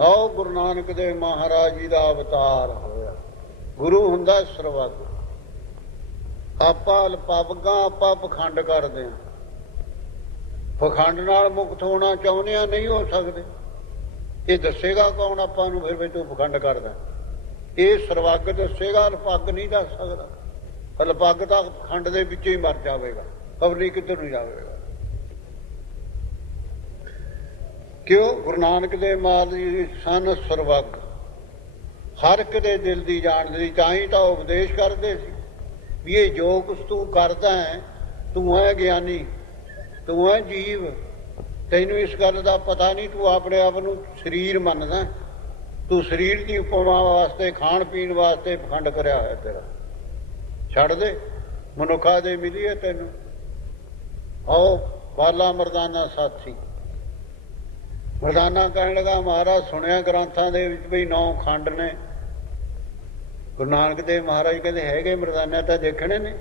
ਲਓ ਗੁਰੂ ਨਾਨਕ ਦੇਵ ਮਹਾਰਾਜ ਜੀ ਦਾ ਅਵਤਾਰ ਹੋਇਆ। ਗੁਰੂ ਹੁੰਦਾ ਸਰਵਗ ਆਪਾਂ ਲਪਾਵਗਾ ਆਪਾਂ ਪਖੰਡ ਕਰਦੇ ਹਾਂ। ਪਖੰਡ ਨਾਲ ਮੁਕਤ ਹੋਣਾ ਚਾਹੁੰਦੇ ਆ ਨਹੀਂ ਹੋ ਸਕਦੇ। ਇਹ ਦੱਸੇਗਾ ਕੌਣ ਆਪਾਂ ਨੂੰ, ਫਿਰ ਵੀ ਤੂੰ ਪਖੰਡ ਕਰਦਾ। ਇਹ ਸਰਵੱਗ ਦੱਸੇਗਾ ਲਪੱਗ ਨਹੀਂ ਦੱਸ ਸਕਦਾ। ਲਪੱਗ ਤਾਂ ਪਖੰਡ ਦੇ ਵਿੱਚ ਹੀ ਮਰ ਜਾਵੇਗਾ। ਖਬਰ ਨਹੀਂ ਕਿੱਧਰ ਨੂੰ ਜਾਵੇਗਾ? ਕਿਉਂ? ਗੁਰੂ ਨਾਨਕ ਦੇਵ ਮਹਾਰਾਜ ਜੀ ਸਨ ਸਰਵੱਗ ਹਰ ਇੱਕ ਦੇ ਦਿਲ ਦੀ ਜਾਣਦੇ ਸੀ ਤਾਂ ਹੀ ਤਾਂ ਉਹ ਉਪਦੇਸ਼ ਕਰਦੇ ਸੀ ਵੀ ਇਹ ਜੋ ਕੁਛ ਤੂੰ ਕਰਦਾ ਹੈ, ਤੂੰ ਹੈ ਗਿਆਨੀ, ਤੂੰ ਹੈ ਜੀਵ। ਤੈਨੂੰ ਇਸ ਗੱਲ ਦਾ ਪਤਾ ਨਹੀਂ, ਤੂੰ ਆਪਣੇ ਆਪ ਨੂੰ ਸਰੀਰ ਮੰਨਦਾ ਤੂੰ ਸਰੀਰ ਦੀ ਉਪਮਾ ਵਾਸਤੇ, ਖਾਣ ਪੀਣ ਵਾਸਤੇ ਪਖੰਡ ਕਰਿਆ ਹੋਇਆ ਤੇਰਾ। ਛੱਡ ਦੇ, ਮਨੁੱਖਾ ਦੇ ਮਿਲੀ ਹੈ ਤੈਨੂੰ। ਆਓ, ਬਾਲਾ ਮਰਦਾਨਾ ਸਾਥੀ। ਮਰਦਾਨਾ ਕਹਿਣ ਲੱਗਾ, ਮਹਾਰਾਜ, ਸੁਣਿਆ ਗ੍ਰੰਥਾਂ ਦੇ ਵਿੱਚ ਵੀ ਨੌ ਖੰਡ ਨੇ। ਗੁਰੂ ਨਾਨਕ ਦੇਵ ਮਹਾਰਾਜ ਕਹਿੰਦੇ, ਹੈਗੇ ਮਰਦਾਨਾ ਤਾਂ ਦੇਖਣੇ ਨੇ।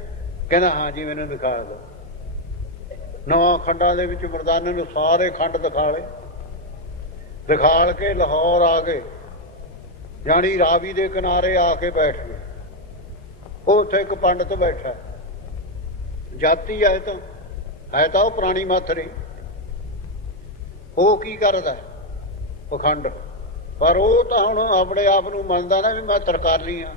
ਕਹਿੰਦਾ, ਹਾਂ ਜੀ, ਮੈਨੂੰ ਦਿਖਾ ਦਿਓ। ਨੌ ਖੰਡਾਂ ਦੇ ਵਿੱਚ ਮਰਦਾਨੇ ਨੂੰ ਸਾਰੇ ਖੰਡ ਦਿਖਾ ਲਏ ਦਿਖਾਲ ਕੇ ਲਾਹੌਰ ਆ ਗਏ। ਜਾਣੀ ਰਾਵੀ ਦੇ ਕਿਨਾਰੇ ਆ ਕੇ ਬੈਠ ਗਏ। ਉਹ ਉੱਥੇ ਇੱਕ ਪੰਡਤ ਬੈਠਾ। ਜਾਤੀ ਆਏ ਤਾਂ ਹੈ ਤਾਂ ਉਹ ਪੁਰਾਣੀ ਮਾਤਰੀ ਉਹ ਕੀ ਕਰਦਾ ਪਖੰਡ। ਪਰ ਉਹ ਤਾਂ ਹੁਣ ਆਪਣੇ ਆਪ ਨੂੰ ਮੰਨਦਾ ਨਾ ਵੀ ਮੈਂ ਤਰਕਾਲੀ ਆ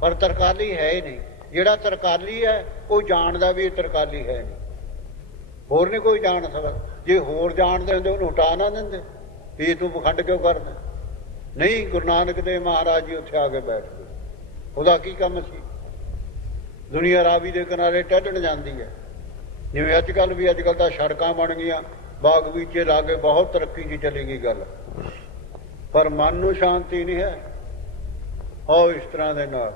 ਪਰ ਤਰਕਾਲੀ ਹੈ ਹੀ ਨਹੀਂ। ਜਿਹੜਾ ਤਰਕਾਲੀ ਹੈ, ਉਹ ਜਾਣਦਾ ਵੀ ਇਹ ਤਰਕਾਲੀ ਹੈ ਨਹੀਂ। ਹੋਰ ਨਹੀਂ ਕੋਈ ਜਾਣ ਸਕਦਾ। ਜੇ ਹੋਰ ਜਾਣਦੇ ਹੁੰਦੇ, ਉਹਨੂੰ ਹਟਾ ਨਾ ਦਿੰਦੇ। ਵੀ ਇਹ ਤੂੰ ਪਖੰਡ ਕਿਉਂ ਕਰਦਾ? ਨਹੀਂ, ਗੁਰੂ ਨਾਨਕ ਦੇਵ ਮਹਾਰਾਜ ਜੀ ਉੱਥੇ ਆ ਕੇ ਬੈਠ ਗਏ। ਉਹਦਾ ਕੀ ਕੰਮ ਸੀ? ਦੁਨੀਆ ਰਾਵੀ ਦੇ ਕਿਨਾਰੇ ਟੱਢਣ ਜਾਂਦੀ ਹੈ। ਜਿਵੇਂ ਅੱਜ ਕੱਲ ਵੀ ਅੱਜ ਕੱਲ ਤਾਂ ਸੜਕਾਂ ਬਣ ਗਈਆਂ। ਬਾਗ ਬਗੀਚੇ ਲਾਗੇ ਬਹੁਤ ਤਰੱਕੀ 'ਚ ਚਲੀ ਗਈ ਗੱਲ। ਪਰ ਮਨ ਨੂੰ ਸ਼ਾਂਤੀ ਨਹੀਂ ਹੈ। ਉਹ ਇਸ ਤਰ੍ਹਾਂ ਦੇ ਨਾਲ।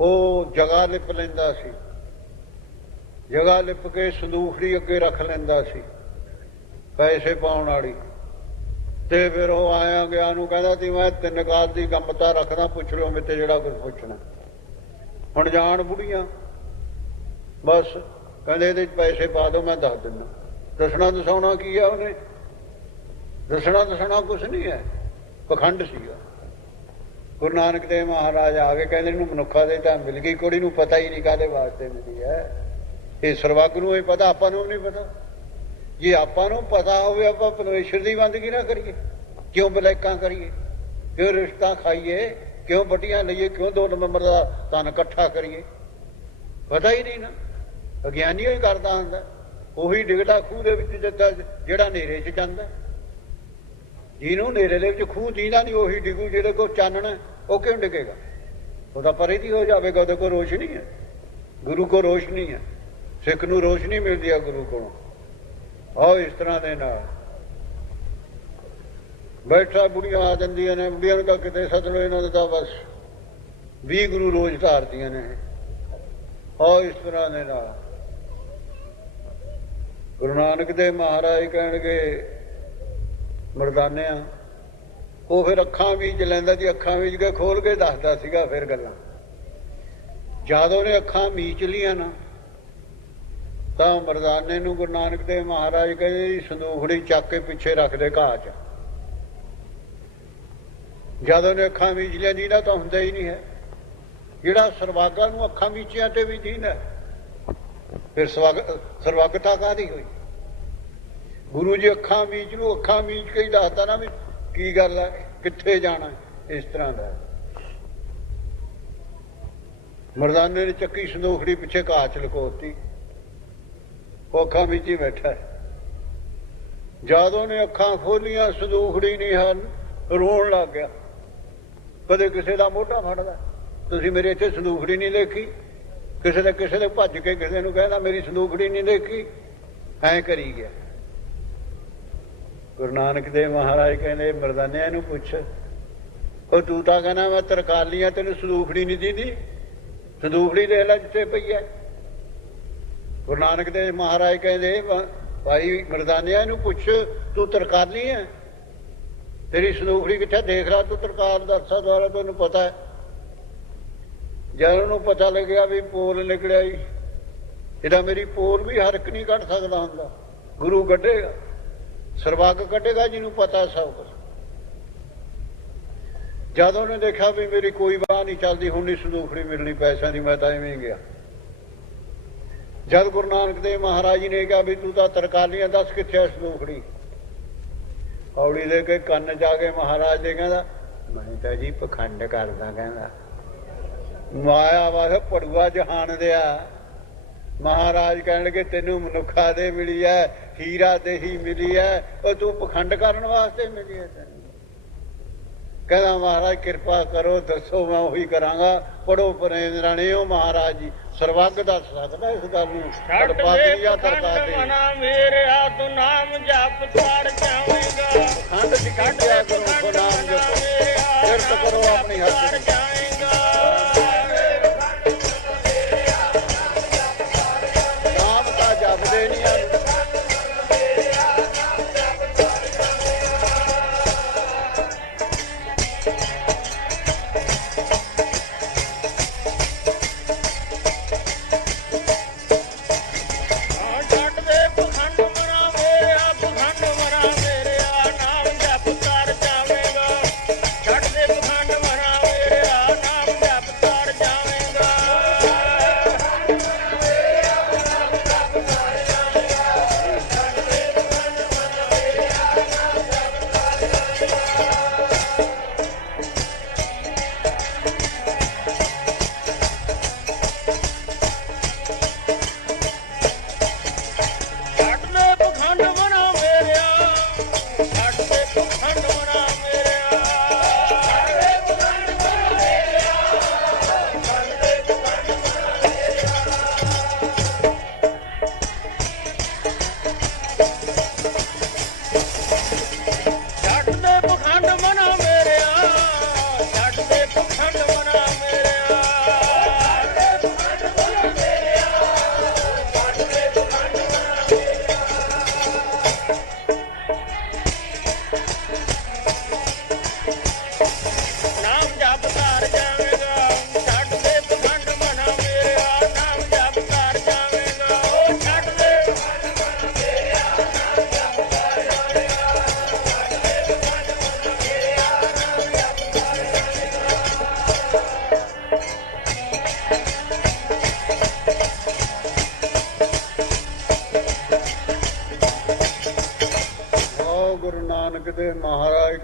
ਉਹ ਜਗ੍ਹਾ ਲਿਪ ਲੈਂਦਾ ਸੀ। ਜਗ੍ਹਾ ਲਿਪ ਕੇ ਸੰਦੂਖੜੀ ਅੱਗੇ ਰੱਖ ਲੈਂਦਾ ਸੀ। ਪੈਸੇ ਪਾਉਣ ਵਾਲੀ। ਤੇ ਫਿਰ ਉਹ ਆਇਆ ਗਿਆ ਨੂੰ ਕਹਿੰਦਾ ਸੀ, ਮੈਂ ਤਿੰਨ ਕਾਲ ਦੀ ਗੰਮਤਾ ਰੱਖਦਾ, ਪੁੱਛ ਲਿਓ ਮੇਤੇ ਜਿਹੜਾ ਕੁਝ ਪੁੱਛਣਾ ਹੁਣ ਜਾਣ ਬੁੜੀਆਂ। ਬਸ, ਕਹਿੰਦੇ ਇਹਦੇ ਪੈਸੇ ਪਾ ਦਿਓ, ਮੈਂ ਦੱਸ ਦਿੰਦਾ। ਦੱਸਣਾ ਦਸਾਉਣਾ ਕੀ ਆ ਉਹਨੇ? ਦੱਸਣਾ ਦਸਾਉਣਾ ਕੁਝ ਨਹੀਂ ਹੈ। ਪਖੰਡ ਸੀਗਾ। ਗੁਰੂ ਨਾਨਕ ਦੇਵ ਮਹਾਰਾਜ ਆ ਕੇ ਕਹਿੰਦੇ ਇਹਨੂੰ ਮਨੁੱਖਾ ਦੇ ਤਾਂ ਮਿਲ ਗਈ, ਕੁੜੀ ਨੂੰ ਪਤਾ ਹੀ ਨਹੀਂ ਕਾਦੇ ਵਾਸਤੇ ਮਿਲੀ ਹੈ। ਇਹ ਸਰਵੱਗ ਨੂੰ ਇਹ ਪਤਾ, ਆਪਾਂ ਨੂੰ ਨਹੀਂ ਪਤਾ। ਜੇ ਆਪਾਂ ਨੂੰ ਪਤਾ ਹੋਵੇ, ਆਪਾਂ ਪਰਮੇਸ਼ਰ ਦੀ ਬੰਦਗੀ ਨਾ ਕਰੀਏ? ਕਿਉਂ ਬਲੈਕਾਂ ਕਰੀਏ? ਕਿਉਂ ਰਿਸ਼ਤਾ ਖਾਈਏ? ਕਿਉਂ ਬਟੀਆਂ ਲਈਏ? ਕਿਉਂ ਦੋ ਨੰਬਰ ਦਾ ਤਨ ਇਕੱਠਾ ਕਰੀਏ? ਪਤਾ ਹੀ ਨਹੀਂ ਨਾ। ਅਗਿਆਨੀ ਹੀ ਕਰਦਾ ਹੁੰਦਾ। ਉਹੀ ਡਿਗਦਾ ਖੂਹ ਦੇ ਵਿੱਚ ਜਿੱਦਾਂ ਜਿਹੜਾ ਨੇਰੇ 'ਚ ਜਾਂਦਾ। ਜਿਹਨੂੰ ਨੇਰੇ ਦੇ ਵਿੱਚ ਖੂਹ ਦੀਦਾ ਨਹੀਂ, ਉਹੀ ਡਿਗੂ, ਜਿਹੜੇ ਕੋ ਚਾਨਣਾ, ਉਹ ਕਿਉਂ ਡਿਗੇਗਾ? ਉਹਦਾ ਪਰੇ ਦੀ ਹੋ ਜਾਵੇਗਾ, ਉਹਦੇ ਕੋਲ ਰੋਸ਼ਨੀ ਹੈ। ਗੁਰੂ ਕੋ ਰੋਸ਼ਨੀ ਹੈ। ਸਿੱਖ ਨੂੰ ਰੋਸ਼ਨੀ ਮਿਲਦੀ ਹੈ ਗੁਰੂ ਕੋਲੋਂ। ਆਓ ਇਸ ਤਰ੍ਹਾਂ ਦੇ ਨਾਲ। ਬੈਠਾ ਬੁੜੀਆਂ ਆ ਜਾਂਦੀਆਂ ਨੇ, ਬੁੜੀਆਂ ਨੂੰ ਤਾਂ ਕਿਤੇ ਸੱਦ ਲੋ ਇਹਨਾਂ ਦੇ ਤਾਂ ਬਸ 20 ਗੁਰੂ ਰੋਜ਼ ਧਾਰਦੀਆਂ ਨੇ। ਆਓ ਇਸ ਤਰ੍ਹਾਂ ਦੇ ਨਾਲ। ਗੁਰੂ ਨਾਨਕ ਦੇ ਮਹਾਰਾਜ ਕਹਿਣਗੇ, ਮਰਦਾਨਿਆਂ, ਉਹ ਫਿਰ ਅੱਖਾਂ ਵਿੱਚ ਲੈਂਦਾ ਜੀ, ਅੱਖਾਂ ਵਿੱਚ ਕੇ ਖੋਲ ਕੇ ਦੱਸਦਾ ਸੀਗਾ ਫਿਰ ਗੱਲਾਂ। ਜਦ ਉਹਨੇ ਅੱਖਾਂ ਮੀਚ ਲੀਆਂ ਨਾ, ਤਾਂ ਮਰਦਾਨੇ ਨੂੰ ਗੁਰੂ ਨਾਨਕ ਦੇਵ ਮਹਾਰਾਜ ਕਹਿੰਦੇ ਸੰਦੂਖੜੀ ਚੱਕ ਕੇ ਪਿੱਛੇ ਰੱਖ ਦੇ ਘਾਹ 'ਚ। ਜਦ ਉਹਨੇ ਅੱਖਾਂ ਮੀਚ ਲਿਆ ਜੀ ਨਾ ਤਾਂ ਹੁੰਦਾ ਹੀ ਨਹੀਂ ਹੈ। ਜਿਹੜਾ ਸਰਵਾਗਾ ਨੂੰ ਅੱਖਾਂ ਮੀਚਿਆਂ ਤੇ ਵੀ ਦੀਨ ਹੈ। ਫਿਰ ਸਵਾਗ, ਸਰਵਾਗਤਾ ਕਾਦੀ ਹੋਈ? ਗੁਰੂ ਜੀ ਅੱਖਾਂ ਮੀਚ ਨੂੰ ਅੱਖਾਂ ਮੀਚ ਕੇ ਹੀ ਦੱਸਦਾ ਨਾ ਵੀ ਕੀ ਗੱਲ ਹੈ ਕਿੱਥੇ ਜਾਣਾ, ਇਸ ਤਰ੍ਹਾਂ ਦਾ। ਮਰਦਾਨੇ ਨੇ ਚੱਕੀ ਸੰਦੂਖੜੀ ਪਿੱਛੇ ਘਾਹ ਚ ਲਕੋਤੀ। ਉਹ ਅੱਖਾਂ ਵਿੱਚ ਹੀ ਬੈਠਾ ਹੈ। ਜਦ ਉਹਨੇ ਅੱਖਾਂ ਖੋਲੀਆਂ, ਸੰਦੂਖੜੀ ਨਹੀਂ ਹਨ, ਰੋਣ ਲੱਗ ਗਿਆ। ਕਦੇ ਕਿਸੇ ਦਾ ਮੋਢਾ ਫੜਦਾ, ਤੁਸੀਂ ਮੇਰੇ ਇੱਥੇ ਸੰਦੂਖੜੀ ਨਹੀਂ ਦੇਖੀ? ਕਿਸੇ ਦੇ ਕਿਸੇ ਦੇ ਭੱਜ ਕੇ ਕਿਸੇ ਨੂੰ ਕਹਿੰਦਾ, ਮੇਰੀ ਸੰਦੂਖੜੀ ਨਹੀਂ ਦੇਖੀ। ਐਂ ਕਰੀ ਗਿਆ। ਗੁਰੂ ਨਾਨਕ ਦੇਵ ਮਹਾਰਾਜ ਕਹਿੰਦੇ, ਮਰਦਾਨਿਆਂ ਨੂੰ ਪੁੱਛ। ਉਹ ਤੂੰ ਤਾਂ ਕਹਿੰਦਾ, ਮੈਂ ਤਰਕਾਲੀਆਂ ਤੈਨੂੰ ਸੰਦੂਖੜੀ ਨਹੀਂ ਦੀਦੀ। ਸੰਦੂਖੜੀ ਦੇਖ ਲੈ ਜਿੱਥੇ ਪਈ ਹੈ ਗੁਰੂ ਨਾਨਕ ਦੇਵ ਮਹਾਰਾਜ ਕਹਿੰਦੇ ਭਾਈ, ਮਰਦਾਨਿਆਂ ਨੂੰ ਪੁੱਛ, ਤੂੰ ਤਰਕਾਲੀ ਹੈ ਤੇਰੀ ਸੰਦੂਖੜੀ ਕਿੱਥੇ? ਦੇਖ ਲਾ, ਤੂੰ ਤਰਕਾਰ ਦਰਸਾ ਦੁਆਰਾ ਤੈਨੂੰ ਪਤਾ ਹੈ ਜਦ ਉਹਨੂੰ ਪਤਾ ਲੱਗਿਆ ਵੀ ਪੋਲ ਨਿਕਲਿਆ ਹੀ ਇਹਦਾ ਮੇਰੀ ਪੋਲ ਵੀ ਹਰਕ ਨਹੀਂ ਕੱਢ ਸਕਦਾ ਹੁੰਦਾ। ਗੁਰੂ ਕੱਢੇਗਾ, ਸਰਵੱਗ ਕੱਢੇਗਾ ਜਿਹਨੂੰ ਪਤਾ ਸਭ ਕੁਝ ਜਦ ਉਹਨੇ ਦੇਖਿਆ ਵੀ ਮੇਰੀ ਕੋਈ ਬਾਹ ਨਹੀਂ ਚੱਲਦੀ, ਹੁਣ ਨਹੀਂ ਸੰਦੂਖੜੀ ਮਿਲਣੀ, ਪੈਸਿਆਂ ਦੀ ਮੈਂ ਤਾਂ ਐਵੇਂ ਗਿਆ। ਜਦ ਗੁਰੂ ਨਾਨਕ ਦੇਵ ਮਹਾਰਾਜ ਜੀ ਨੇ ਕਿਹਾ ਵੀ ਤੂੰ ਤਾਂ ਤਰਕਾਲੀਆਂ ਦੱਸ ਕਿੱਥੇ ਐ ਸੰਦੂਖੜੀ ਔੜੀ ਦੇ ਕੇ ਕੰਨ ਜਾ ਕੇ ਮਹਾਰਾਜ ਦੇ ਕਹਿੰਦਾ, ਮੈਂ ਤਾਂ ਜੀ ਪਖੰਡ ਕਰਦਾ, ਕਹਿੰਦਾ। ਮਾਇਆ ਵਾਹ ਪੜੂਆ ਜਹਾਨ ਦਿਆ। ਮਹਾਰਾਜ ਕਹਿਣਗੇ ਤੈਨੂੰ ਮਨੁੱਖਾ ਦੇ ਮਿਲੀ ਐ ਹੀਰਾ ਤੇ ਹੀ ਮਿਲੀ ਐ ਉਹ ਤੂੰ ਪਖੰਡ ਕਰਨ ਵਾਸਤੇ ਮਿਲੀ ਐ ਤੈਨੂੰ। ਕਹਿੰਦਾ ਮਹਾਰਾਜ ਕਿਰਪਾ ਕਰੋ ਦੱਸੋ ਮੈਂ ਉਹੀ ਕਰਾਂਗਾ। ਪੜੋ ਪਰੇਂਦਰਾਣੇ ਉਹ ਮਹਾਰਾਜ ਜੀ ਸਰਵੱਗ ਦੱਸ ਸਕਦਾ ਇਸ ਗੱਲ ਨੂੰ। ਤੜਪਾਤਰੀ ਦੇ ਜਾਂ ਪਖੰਡ ਤਰਕਾਰੀ ਮਨਾ ਮੇਰਿਆ ਤੂੰ ਨਾਮ ਜਪ ਛੜ ਜਾਵੇਂਗਾ ਖੰਡ ਦੀ ਕੱਢਿਆ ਕਰੋ ਨਾਮ ਜਪੋ ਕਿਰਤ ਕਰੋ ਆਪਣੀ ਹੱਥ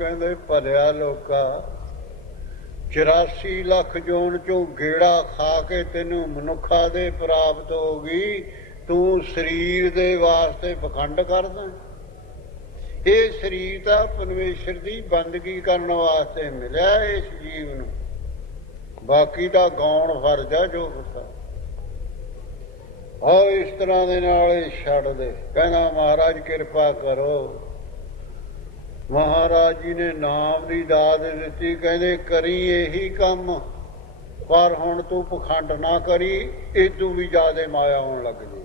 ਕਹਿੰਦੇ ਭਲਿਆ ਲੋਕਾ 84 ਲੱਖ ਜੋਨ ਚੋਂ ਗੇੜਾ ਖਾ ਕੇ ਤੈਨੂੰ ਮਨੁੱਖਾ ਦੇ ਪ੍ਰਾਪਤ ਹੋ ਗਈ, ਤੂੰ ਸਰੀਰ ਦੇ ਵਾਸਤੇ ਪਖੰਡ ਕਰਦਾ। ਇਹ ਸਰੀਰ ਤਾਂ ਪਰਮੇਸ਼ਰ ਦੀ ਬੰਦਗੀ ਕਰਨ ਵਾਸਤੇ ਮਿਲਿਆ ਇਸ ਜੀਵ ਨੂੰ। ਬਾਕੀ ਤਾਂ ਗਾਉਣ ਫਰਜ਼ ਆ ਜੋ ਹੁੰਦਾ ਆ। ਇਸ ਤਰ੍ਹਾਂ ਦੇ ਨਾਲ ਇਹ ਛੱਡ ਦੇ। ਕਹਿੰਦਾ, ਮਹਾਰਾਜ, ਕਿਰਪਾ ਕਰੋ। ਮਹਾਰਾਜ ਜੀ ਨੇ ਨਾਮ ਦੀ ਦਾਤ ਦਿੱਤੀ, ਕਹਿੰਦੇ ਕਰੀ ਇਹੀ ਕੰਮ, ਪਰ ਹੁਣ ਤੂੰ ਪਖੰਡ ਨਾ ਕਰੀ ਇਦੋਂ ਵੀ ਜ਼ਿਆਦਾ ਮਾਇਆ ਹੋਣ ਲੱਗ ਜੀ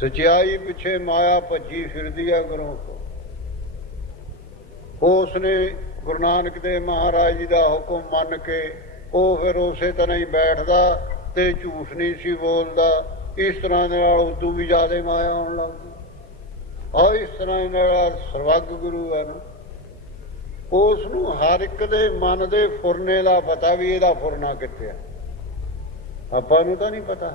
ਸਚਾਈ ਪਿੱਛੇ ਮਾਇਆ ਭੱਜੀ ਫਿਰਦੀ ਆ ਗੁਰੂ ਕੋ ਉਸ ਨੇ ਗੁਰੂ ਨਾਨਕ ਦੇਵ ਮਹਾਰਾਜ ਜੀ ਦਾ ਹੁਕਮ ਮੰਨ ਕੇ, ਉਹ ਫਿਰ ਉਸੇ ਤਰ੍ਹਾਂ ਹੀ ਬੈਠਦਾ ਤੇ ਝੂਠ ਨਹੀਂ ਸੀ ਬੋਲਦਾ, ਇਸ ਤਰ੍ਹਾਂ ਦੇ ਨਾਲ ਉਦੋਂ ਵੀ ਜ਼ਿਆਦਾ ਮਾਇਆ ਹੋਣ ਲੱਗ ਗਈ। ਆ ਇਸ ਤਰ੍ਹਾਂ ਦੇ ਨਾਲ ਸਰਵੱਗ ਗੁਰੂ ਹੈ ਨਾ ਉਸ ਨੂੰ ਹਰ ਇੱਕ ਦੇ ਮਨ ਦੇ ਫੁਰਨੇ ਦਾ ਪਤਾ ਵੀ ਇਹਦਾ ਫੁਰਨਾ ਕਿੱਥੇ ਹੈ ਆਪਾਂ ਨੂੰ ਤਾਂ ਨਹੀਂ ਪਤਾ।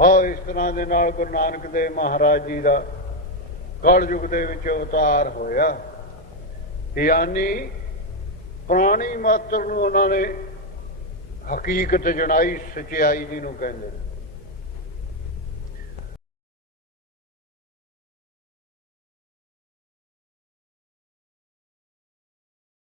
ਆ ਇਸ ਤਰ੍ਹਾਂ ਦੇ ਨਾਲ ਗੁਰੂ ਨਾਨਕ ਦੇਵ ਮਹਾਰਾਜ ਜੀ ਦਾ ਕਲਯੁਗ ਦੇ ਵਿੱਚ ਅਵਤਾਰ ਹੋਇਆ। ਯਾਨੀ ਪ੍ਰਾਣੀ ਮਾਤਰ ਨੂੰ ਉਹਨਾਂ ਨੇ ਹਕੀਕਤ ਜਣਾਈ ਸਚਾਈ ਨੂੰ ਕਹਿੰਦੇ ਨੇ।